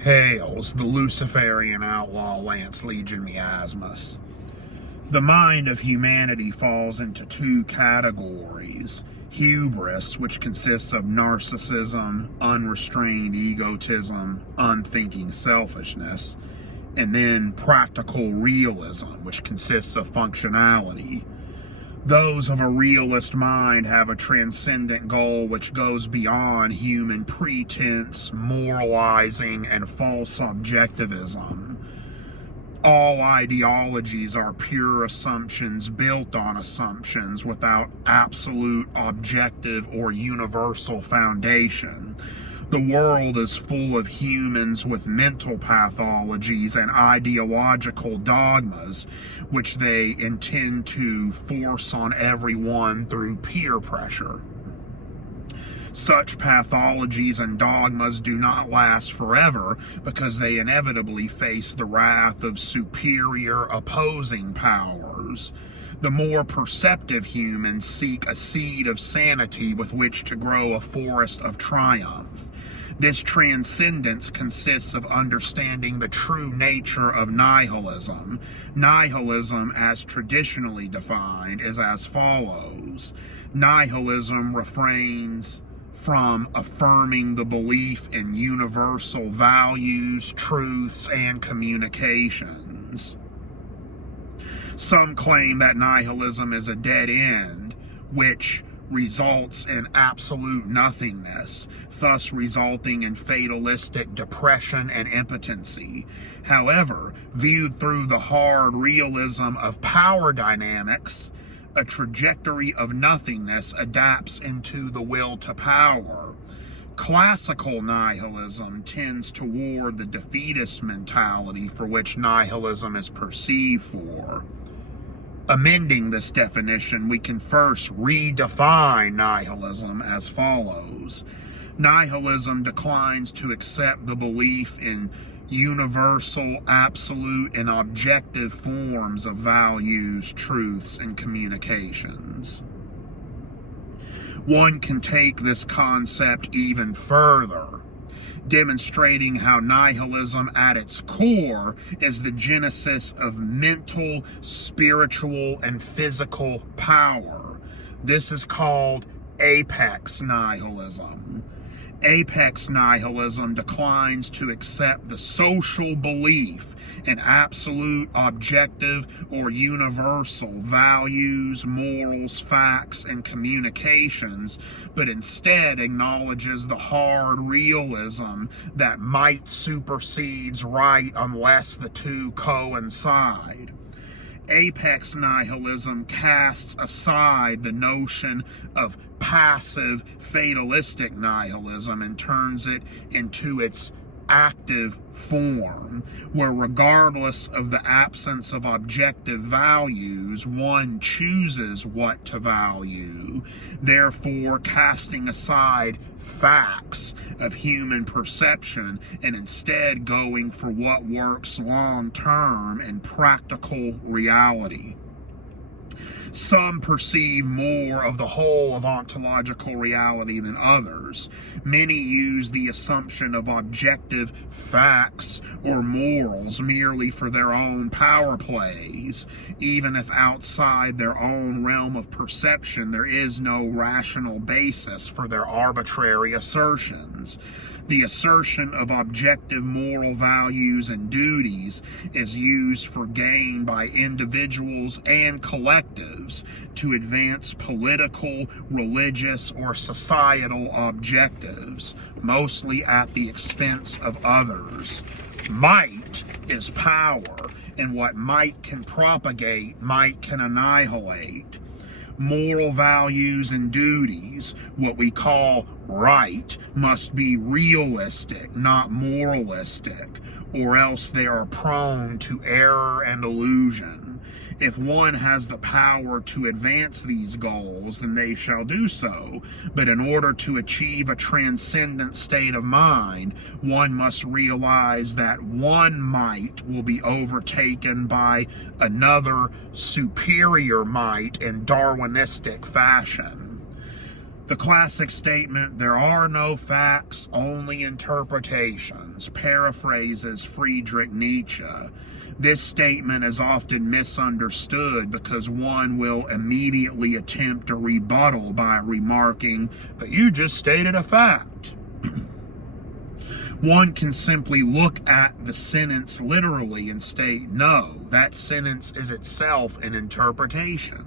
Hails the Luciferian outlaw Lance Legion Miasmus. The mind of humanity falls into two categories: hubris, which consists of narcissism, unrestrained egotism, unthinking selfishness, and then practical realism, which consists of functionality. Those of a realist mind have a transcendent goal which goes beyond human pretense, moralizing, and false objectivism. All ideologies are pure assumptions built on assumptions without absolute, objective, or universal foundation. The world is full of humans with mental pathologies and ideological dogmas, which they intend to force on everyone through peer pressure. Such pathologies and dogmas do not last forever because they inevitably face the wrath of superior opposing powers. The more perceptive humans seek a seed of sanity with which to grow a forest of triumph. This transcendence consists of understanding the true nature of nihilism. Nihilism, as traditionally defined, is as follows. Nihilism refrains from affirming the belief in universal values, truths, and communications. Some claim that nihilism is a dead end, which results in absolute nothingness, thus resulting in fatalistic depression and impotency. However, viewed through the hard realism of power dynamics, a trajectory of nothingness adapts into the will to power. Classical nihilism tends toward the defeatist mentality for which nihilism is perceived for. Amending this definition, we can first redefine nihilism as follows. Nihilism declines to accept the belief in universal, absolute, and objective forms of values, truths, and communications. One can take this concept even further, demonstrating how nihilism at its core is the genesis of mental, spiritual, and physical power. This is called apex nihilism. Apex nihilism declines to accept the social belief in absolute, objective, or universal values, morals, facts, and communications, but instead acknowledges the hard realism that might supersedes right unless the two coincide. Apex nihilism casts aside the notion of passive, fatalistic nihilism and turns it into its active form, where regardless of the absence of objective values, one chooses what to value, therefore casting aside facts of human perception and instead going for what works long term in practical reality. Some perceive more of the whole of ontological reality than others. Many use the assumption of objective facts or morals merely for their own power plays, even if outside their own realm of perception there is no rational basis for their arbitrary assertions. The assertion of objective moral values and duties is used for gain by individuals and collectives to advance political, religious, or societal objectives, mostly at the expense of others. Might is power, and what might can propagate, might can annihilate. Moral values and duties, what we call right, must be realistic, not moralistic, or else they are prone to error and illusion. If one has the power to advance these goals, then they shall do so. But in order to achieve a transcendent state of mind, one must realize that one might will be overtaken by another superior might in Darwinistic fashion. The classic statement, "There are no facts, only interpretations," paraphrases Friedrich Nietzsche. This statement is often misunderstood because one will immediately attempt a rebuttal by remarking, "But you just stated a fact." One can simply look at the sentence literally and state, no, that sentence is itself an interpretation.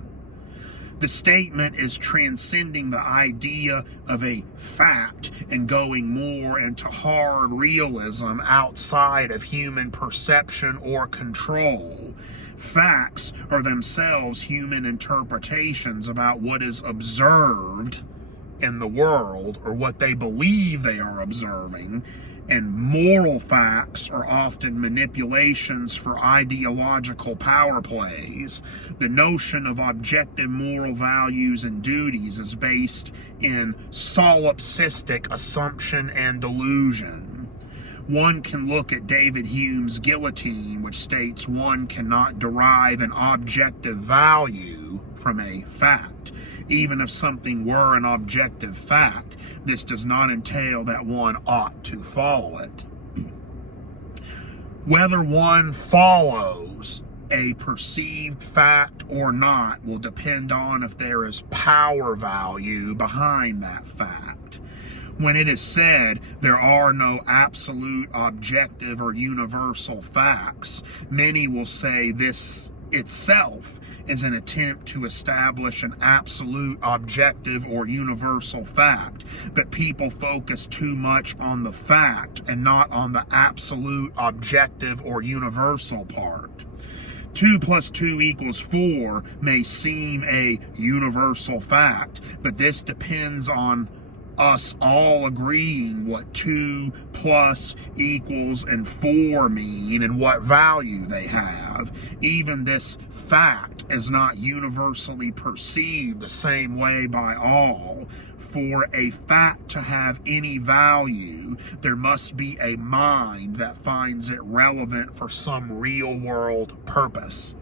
The statement is transcending the idea of a fact and going more into hard realism outside of human perception or control. Facts are themselves human interpretations about what is observed in the world or what they believe they are observing. And moral facts are often manipulations for ideological power plays. The notion of objective moral values and duties is based in solipsistic assumption and delusion. One can look at David Hume's guillotine, which states one cannot derive an objective value from a fact. Even if something were an objective fact, this does not entail that one ought to follow it. Whether one follows a perceived fact or not will depend on if there is power value behind that fact. When it is said there are no absolute, objective, or universal facts, many will say this itself is an attempt to establish an absolute, objective, or universal fact, but people focus too much on the fact and not on the absolute, objective, or universal part. 2 + 2 = 4 may seem a universal fact, but this depends on us all agreeing what 2 + = 4 mean and what value they have. Even this fact is not universally perceived the same way by all. For a fact to have any value, there must be a mind that finds it relevant for some real world purpose.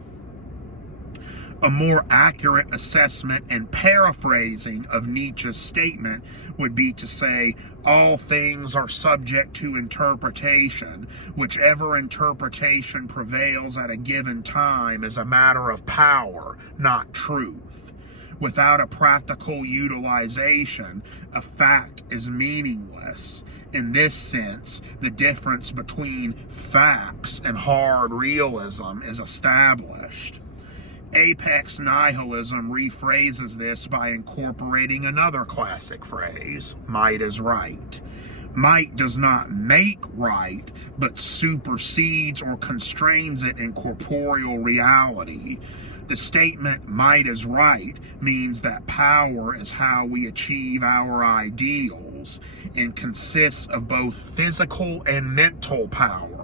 A more accurate assessment and paraphrasing of Nietzsche's statement would be to say, all things are subject to interpretation. Whichever interpretation prevails at a given time is a matter of power, not truth. Without a practical utilization, a fact is meaningless. In this sense, the difference between facts and hard realism is established. Apex nihilism rephrases this by incorporating another classic phrase, might is right. Might does not make right, but supersedes or constrains it in corporeal reality. The statement, might is right, means that power is how we achieve our ideals and consists of both physical and mental power.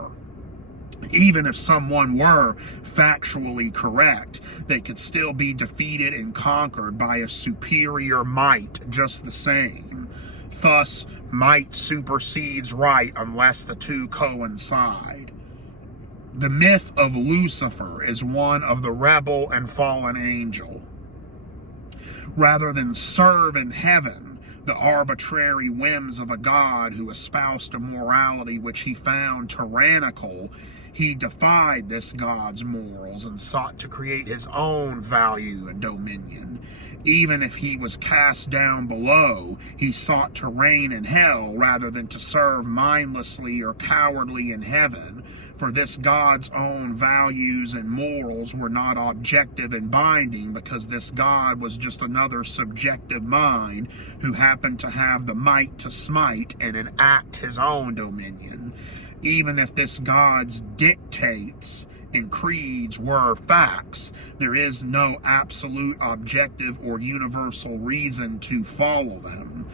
Even if someone were factually correct, they could still be defeated and conquered by a superior might just the same. Thus, might supersedes right unless the two coincide. The myth of Lucifer is one of the rebel and fallen angel. Rather than serve in heaven the arbitrary whims of a god who espoused a morality which he found tyrannical, he defied this God's morals and sought to create his own value and dominion. Even if he was cast down below, he sought to reign in hell rather than to serve mindlessly or cowardly in heaven. For this God's own values and morals were not objective and binding, because this God was just another subjective mind who happened to have the might to smite and enact his own dominion. Even if this God's dictates and creeds were facts, there is no absolute, objective, or universal reason to follow them.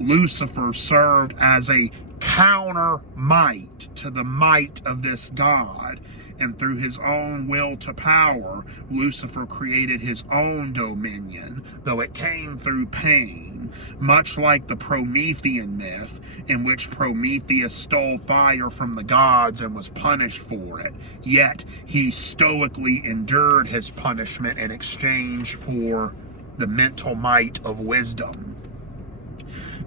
Lucifer served as a counter might to the might of this God, and through his own will to power, Lucifer created his own dominion, though it came through pain, much like the Promethean myth, in which Prometheus stole fire from the gods and was punished for it, yet he stoically endured his punishment in exchange for the mental might of wisdom.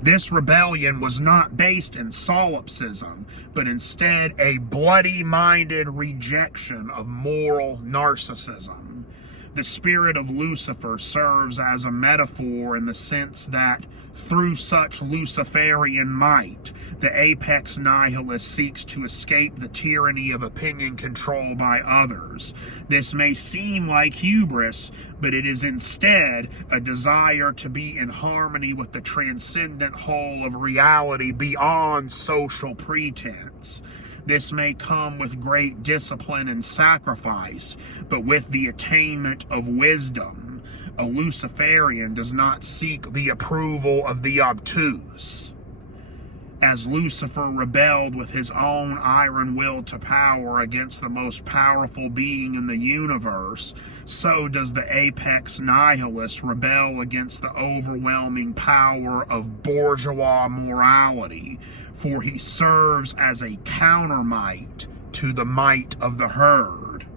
This rebellion was not based in solipsism, but instead a bloody-minded rejection of moral narcissism. The spirit of Lucifer serves as a metaphor in the sense that through such Luciferian might, the apex nihilist seeks to escape the tyranny of opinion control by others. This may seem like hubris, but it is instead a desire to be in harmony with the transcendent whole of reality beyond social pretense. This may come with great discipline and sacrifice, but with the attainment of wisdom. A Luciferian does not seek the approval of the obtuse. As Lucifer rebelled with his own iron will to power against the most powerful being in the universe, so does the apex nihilist rebel against the overwhelming power of bourgeois morality, for he serves as a countermight to the might of the herd.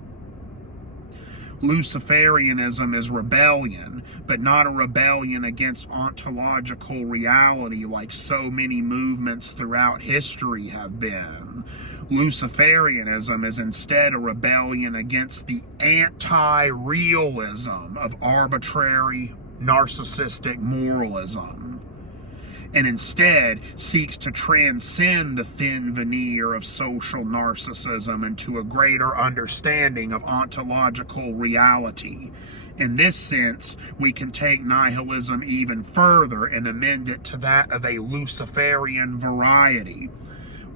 Luciferianism is rebellion, but not a rebellion against ontological reality like so many movements throughout history have been. Luciferianism is instead a rebellion against the anti-realism of arbitrary, narcissistic moralism, and instead seeks to transcend the thin veneer of social narcissism into a greater understanding of ontological reality. In this sense, we can take nihilism even further and amend it to that of a Luciferian variety.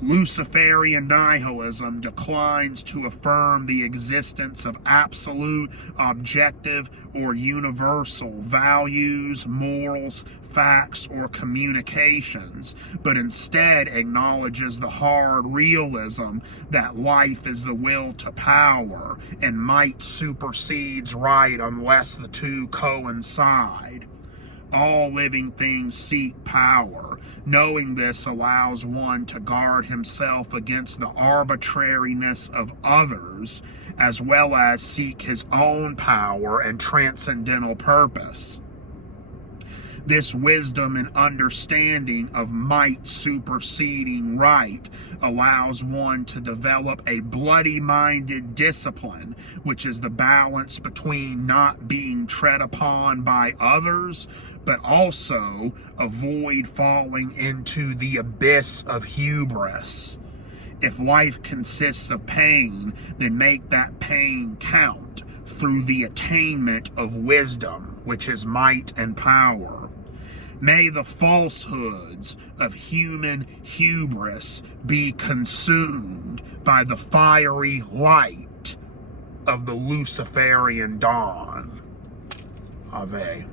Luciferian nihilism declines to affirm the existence of absolute, objective, or universal values, morals, facts, or communications, but instead acknowledges the hard realism that life is the will to power, and might supersedes right unless the two coincide. All living things seek power. Knowing this allows one to guard himself against the arbitrariness of others, as well as seek his own power and transcendental purpose. This wisdom and understanding of might superseding right allows one to develop a bloody-minded discipline, which is the balance between not being tread upon by others, but also avoid falling into the abyss of hubris. If life consists of pain, then make that pain count through the attainment of wisdom, which is might and power. May the falsehoods of human hubris be consumed by the fiery light of the Luciferian dawn. Ave.